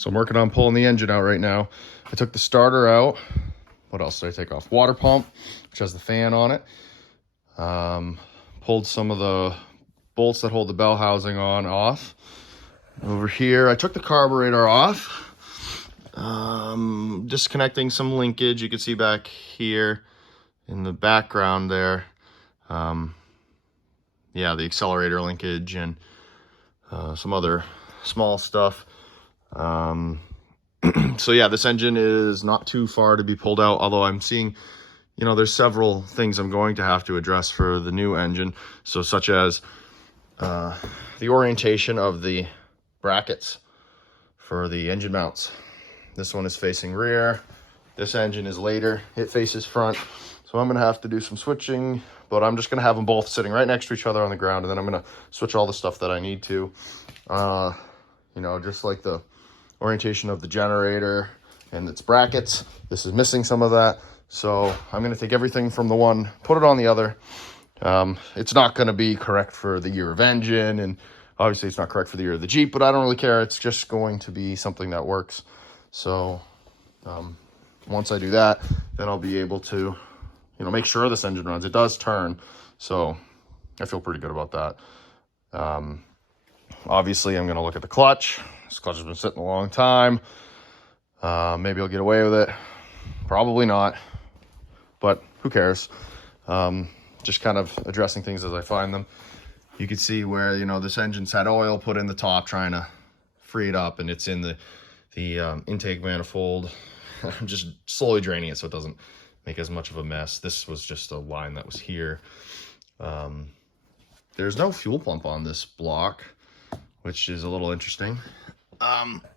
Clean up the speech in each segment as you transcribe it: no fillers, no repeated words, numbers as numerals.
So I'm working on pulling the engine out right now. I took the starter out. What else did I take off? Water pump, which has the fan on it. Pulled some of the bolts that hold the bell housing on off. Over here, I took the carburetor off. Disconnecting some linkage. You can see back here in the background there. Yeah, the accelerator linkage and some other small stuff. So yeah, this engine is not too far to be pulled out, although I'm seeing, you know, there's several things I'm going to have to address for the new engine. So such as the orientation of the brackets for the engine mounts. This one is facing rear. This engine is later. It faces front. So I'm going to have to do some switching, but I'm just going to have them both sitting right next to each other on the ground, and then I'm going to switch all the stuff that I need to. You know, just like the orientation of the generator and its brackets. This is missing some of that. So I'm going to take everything from the one, put it on the other. It's not going to be correct for the year of engine, and obviously it's not correct for the year of the Jeep, but I don't really care. It's just going to be something that works. So once I do that, then I'll be able to, you know, make sure this engine runs. It does turn, so I feel pretty good about that. Obviously, I'm going to look at the clutch. This clutch has been sitting a long time. Maybe I'll get away with it. Probably not, but who cares? Just kind of addressing things as I find them. You can see where, you know, this engine's had oil put in the top, trying to free it up, and it's in the intake manifold. I'm just slowly draining it so it doesn't make as much of a mess. This was just a line that was here. There's no fuel pump on this block, which is a little interesting.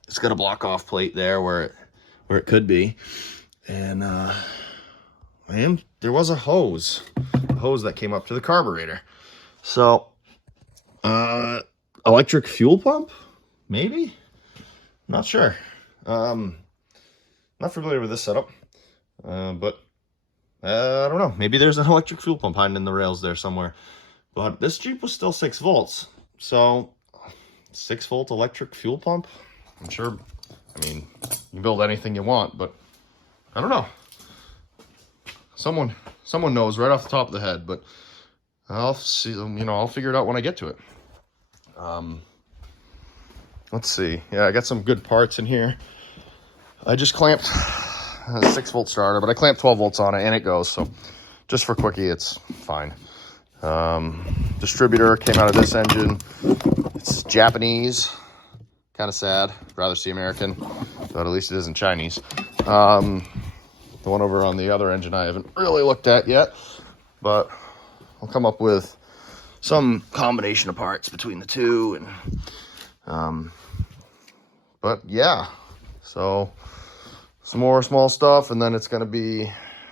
It's got a block off plate there where it could be. And there was a hose that came up to the carburetor. So electric fuel pump, maybe? Not sure. Not familiar with this setup, but I don't know. Maybe there's an electric fuel pump hiding in the rails there somewhere. But this Jeep was still 6 volts. So 6 volt electric fuel pump, I'm sure. I mean, you can build anything you want, but I don't know. Someone knows right off the top of the head, but I'll see, you know, I'll figure it out when I get to it. Let's see. Yeah, I got some good parts in here. I just clamped a 6 volt starter, but I clamped 12 volts on it and it goes. So just for quickie, it's fine. Distributor came out of this engine. It's Japanese, kind of sad. I'd rather see American, but at least it isn't Chinese. The one over on the other engine I haven't really looked at yet, but I'll come up with some combination of parts between the two. And but yeah, so some more small stuff, and then it's going to be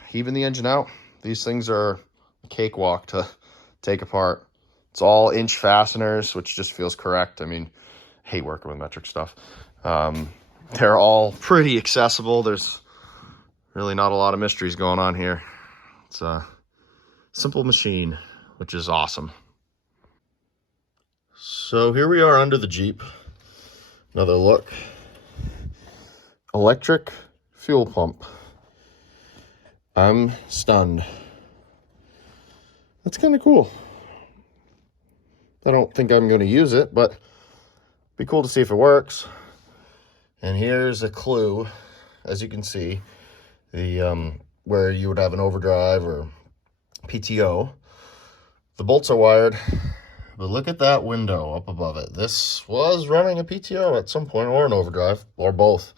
heaving the engine out. These things are a cakewalk to take apart. It's all inch fasteners, which just feels correct. I mean, I hate working with metric stuff. They're all pretty accessible. There's really not a lot of mysteries going on here. It's a simple machine, which is awesome. So here we are under the Jeep. Another look. Electric fuel pump. I'm stunned. That's kind of cool. I don't think I'm going to use it, but it'd be cool to see if it works. And here's a clue, as you can see, the where you would have an overdrive or PTO. The bolts are wired, but look at that window up above it. This was running a PTO at some point, or an overdrive, or both.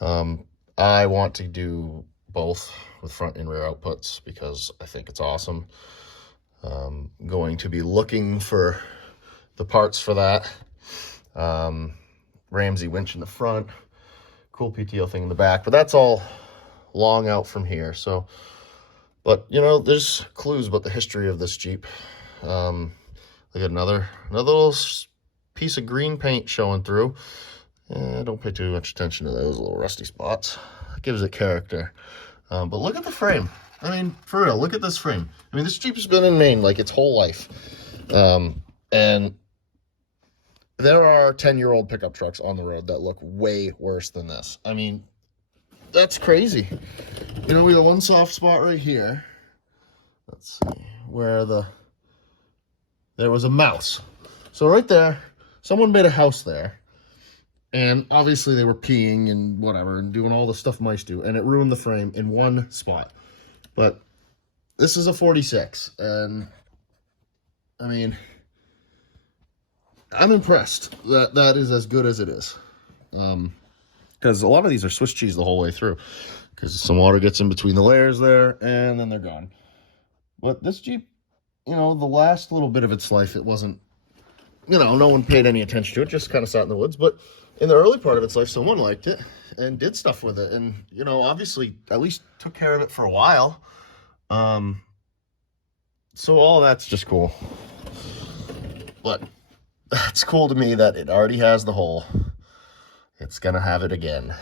I want to do both with front and rear outputs because I think it's awesome. Going to be looking for the parts for that. Ramsey winch in the front, cool PTO thing in the back, but that's all long out from here. So, but you know, there's clues about the history of this Jeep. They got another little piece of green paint showing through. Don't pay too much attention to those little rusty spots. It gives it character. But look at the frame. I mean, for real, look at this frame. I mean, this Jeep has been in Maine like its whole life. And There are 10-year-old pickup trucks on the road that look way worse than this. I mean, that's crazy. You know, we got one soft spot right here. Let's see, where there was a mouse. So right there, someone made a house there. And obviously they were peeing and whatever and doing all the stuff mice do. And it ruined the frame in one spot. But this is a 46. And, I mean, I'm impressed that that is as good as it is. Because a lot of these are Swiss cheese the whole way through. Because some water gets in between the layers there, and then they're gone. But this Jeep, you know, the last little bit of its life, it wasn't, you know, no one paid any attention to it, just kind of sat in the woods. But in the early part of its life, someone liked it and did stuff with it. And, you know, obviously at least took care of it for a while. So all that's just cool. But it's cool to me that it already has the hole. It's gonna have it again.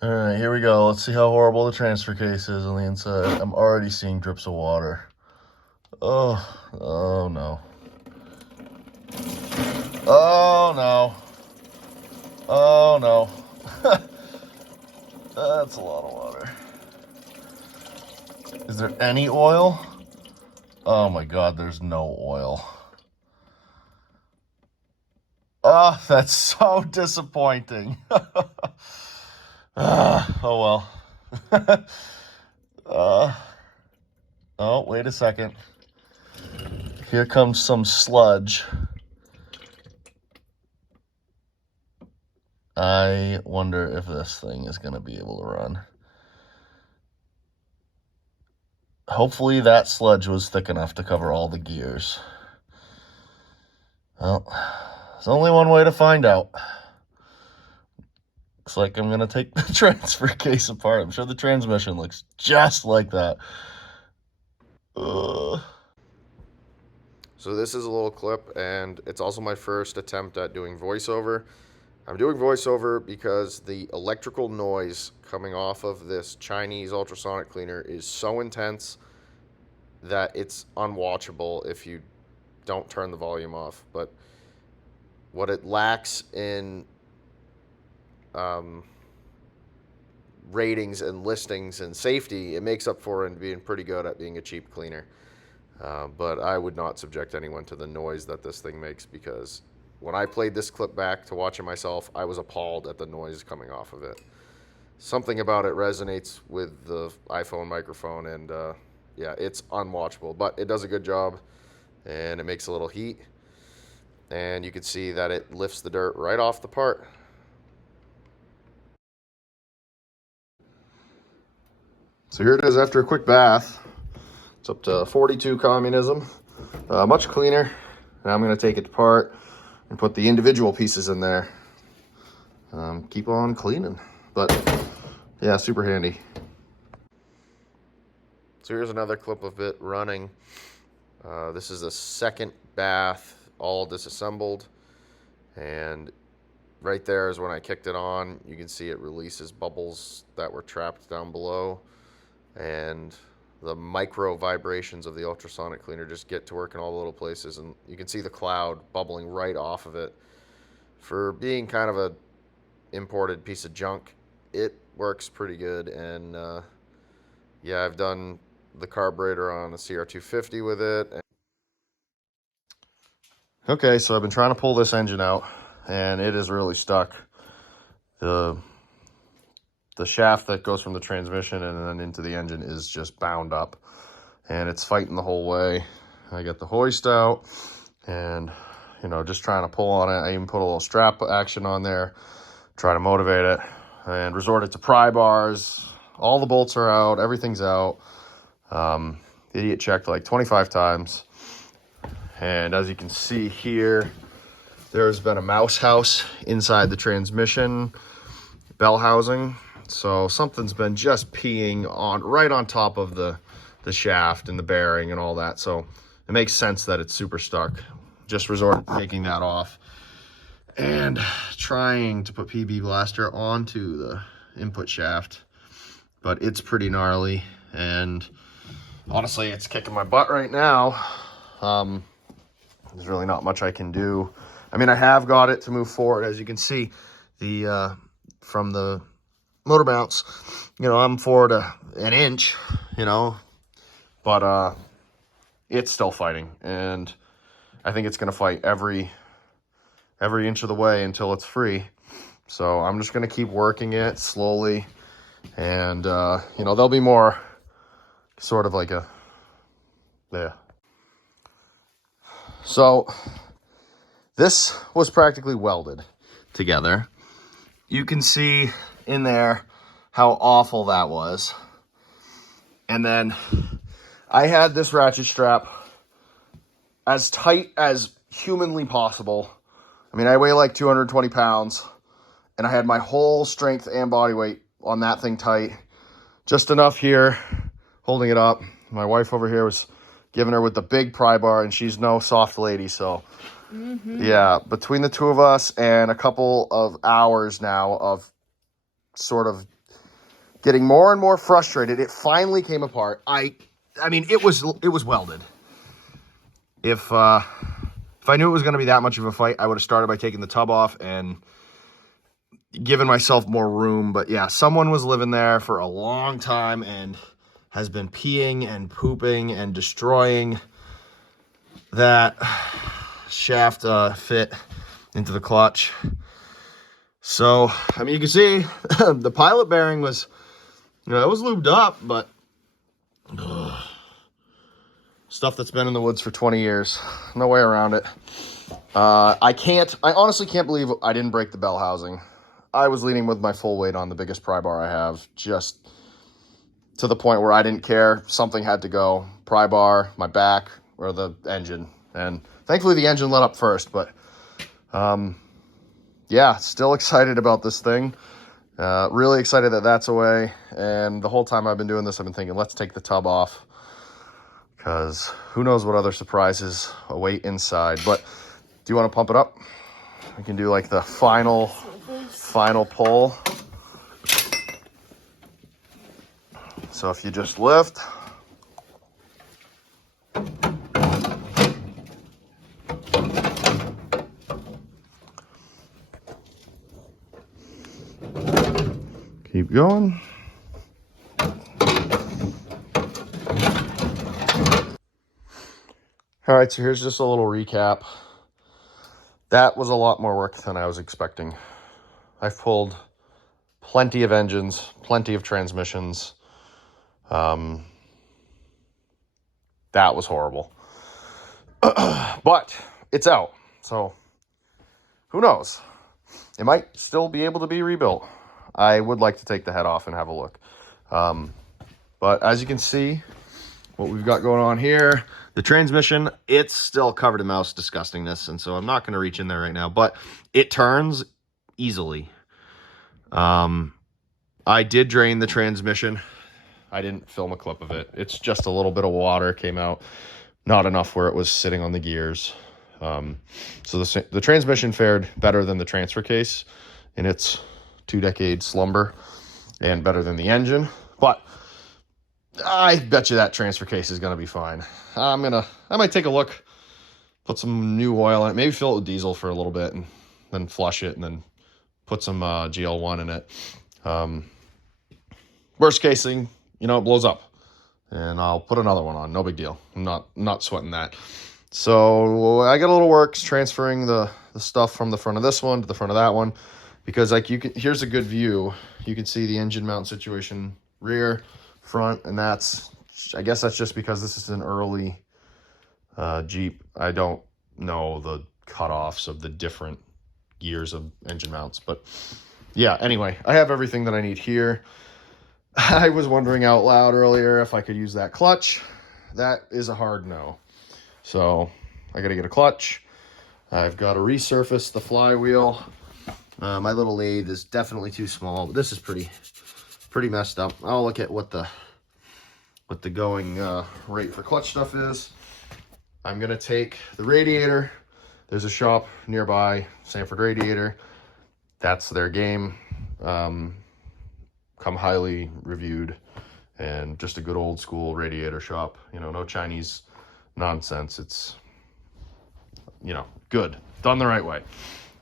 All right, here we go. Let's see how horrible the transfer case is on the inside. I'm already seeing drips of water. Oh no. Oh no. Oh no. That's a lot of water. Is there any oil? Oh my God, there's no oil. Oh, that's so disappointing. Oh well. Oh, wait a second. Here comes some sludge. I wonder if this thing is going to be able to run. Hopefully that sludge was thick enough to cover all the gears. Well, there's only one way to find out. Looks like I'm going to take the transfer case apart. I'm sure the transmission looks just like that. So this is a little clip, and it's also my first attempt at doing voiceover. I'm doing voiceover because the electrical noise coming off of this Chinese ultrasonic cleaner is so intense that it's unwatchable if you don't turn the volume off. But what it lacks in ratings and listings and safety, it makes up for in being pretty good at being a cheap cleaner. But I would not subject anyone to the noise that this thing makes, because when I played this clip back to watch it myself, I was appalled at the noise coming off of it. Something about it resonates with the iPhone microphone, and yeah, it's unwatchable, but it does a good job, and it makes a little heat, and you can see that it lifts the dirt right off the part. So here it is after a quick bath. It's up to 42 communism, much cleaner. Now I'm going to take it apart and put the individual pieces in there. Keep on cleaning, but yeah, super handy. So here's another clip of it running. This is the second bath, all disassembled, and right there is when I kicked it on. You can see it releases bubbles that were trapped down below, and the micro vibrations of the ultrasonic cleaner just get to work in all the little places, and you can see the cloud bubbling right off of it. For being kind of a imported piece of junk, it works pretty good. And yeah, I've done the carburetor on the CR250 with it. Okay, so I've been trying to pull this engine out, and it is really stuck. The shaft that goes from the transmission and then into the engine is just bound up, and it's fighting the whole way. I got the hoist out and, you know, just trying to pull on it. I even put a little strap action on there, try to motivate it, and resorted to pry bars. All the bolts are out, everything's out. The idiot checked like 25 times. And as you can see here, there's been a mouse house inside the transmission bell housing. So something's been just peeing on right on top of the shaft and the bearing and all that. So it makes sense that it's super stuck. Just resorted to taking that off and trying to put PB Blaster onto the input shaft. But it's pretty gnarly, and honestly, it's kicking my butt right now. there's really not much I can do. I mean, I have got it to move forward. As you can see, the from the motor mounts, you know, I'm forward an inch, you know, but it's still fighting, and I think it's going to fight every inch of the way until it's free. So I'm just going to keep working it slowly, and you know, there'll be more sort of like yeah. So this was practically welded together. You can see in there how awful that was. And then I had this ratchet strap as tight as humanly possible. I mean, I weigh like 220 pounds, and I had my whole strength and body weight on that thing tight. Just enough here, holding it up. My wife over here was giving her with the big pry bar, and she's no soft lady, so yeah, between the two of us and a couple of hours now of sort of getting more and more frustrated, it finally came apart. I mean, it was welded. If I knew it was going to be that much of a fight, I would have started by taking the tub off and given myself more room. But yeah, someone was living there for a long time and has been peeing and pooping and destroying that shaft fit into the clutch. So, I mean, you can see the pilot bearing was, you know, it was lubed up, but stuff that's been in the woods for 20 years. No way around it. I honestly can't believe I didn't break the bell housing. I was leaning with my full weight on the biggest pry bar I have, just to the point where I didn't care. Something had to go. Pry bar, my back, or the engine. And thankfully the engine let up first, but yeah, still excited about this thing. Really excited that that's away. And the whole time I've been doing this, I've been thinking, let's take the tub off, because who knows what other surprises await inside. But do you want to pump it up? We can do like the final pull. So if you just lift, keep going. All right, so here's just a little recap. That was a lot more work than I was expecting. I've pulled plenty of engines, plenty of transmissions. That was horrible. But it's out, so who knows? It might still be able to be rebuilt. I would like to take the head off and have a look. But as you can see, what we've got going on here, the transmission, it's still covered in mouse disgustingness, and so I'm not going to reach in there right now, but it turns easily. I did drain the transmission. I didn't film a clip of it. It's just a little bit of water came out, not enough where it was sitting on the gears. So the transmission fared better than the transfer case in its 2-decade slumber, and better than the engine, but I bet you that transfer case is going to be fine. I might take a look, put some new oil in it, maybe fill it with diesel for a little bit, and then flush it, and then put some GL1 in it. Worst case thing, you know, it blows up, and I'll put another one on. No big deal. I'm not sweating that. So I got a little works transferring the stuff from the front of this one to the front of that one, because like here's a good view. You can see the engine mount situation, rear, front, and I guess that's just because this is an early Jeep. I don't know the cutoffs of the different gears of engine mounts, but yeah, anyway, I have everything that I need here. I was wondering out loud earlier if I could use that clutch. That is a hard no. So I got to get a clutch. I've got to resurface the flywheel. My little lathe is definitely too small, but this is pretty messed up. I'll look at what the going rate for clutch stuff is. I'm gonna take the radiator. There's a shop nearby, Sanford Radiator. That's their game. Come highly reviewed, and just a good old school radiator shop. You know, no Chinese nonsense. It's you know, good, done the right way.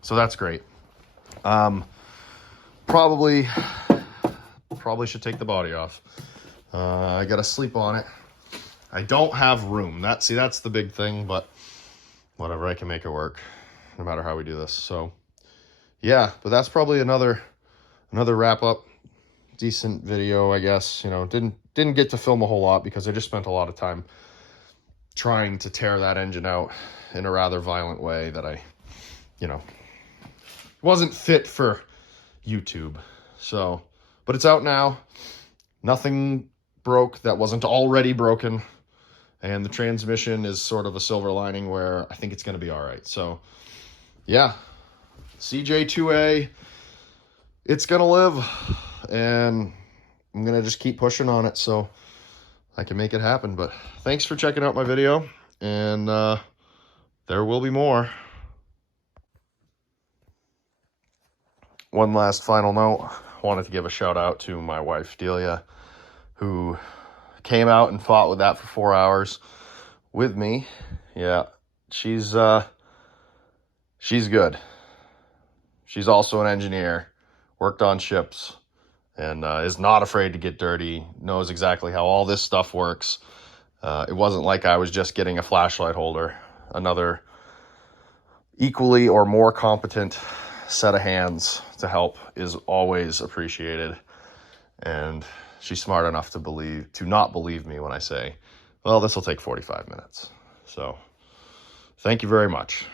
So that's great. Probably should take the body off. I gotta sleep on it. I don't have room. That's the big thing, but whatever, I can make it work no matter how we do this. So yeah, but that's probably another wrap up. Decent video, I guess. You know, didn't get to film a whole lot because I just spent a lot of time trying to tear that engine out in a rather violent way that I, you know, wasn't fit for YouTube. So, but it's out now. Nothing broke that wasn't already broken. And the transmission is sort of a silver lining where I think it's going to be all right. So yeah, CJ-2A, it's going to live, and I'm going to just keep pushing on it so I can make it happen. But thanks for checking out my video, and there will be more. One last final note, I wanted to give a shout out to my wife, Delia, who came out and fought with that for 4 hours with me. Yeah, she's good. She's also an engineer, worked on ships, and is not afraid to get dirty, knows exactly how all this stuff works. It wasn't like I was just getting a flashlight holder. Another equally or more competent set of hands to help is always appreciated. And she's smart enough to not believe me when I say, well, this will take 45 minutes. So thank you very much.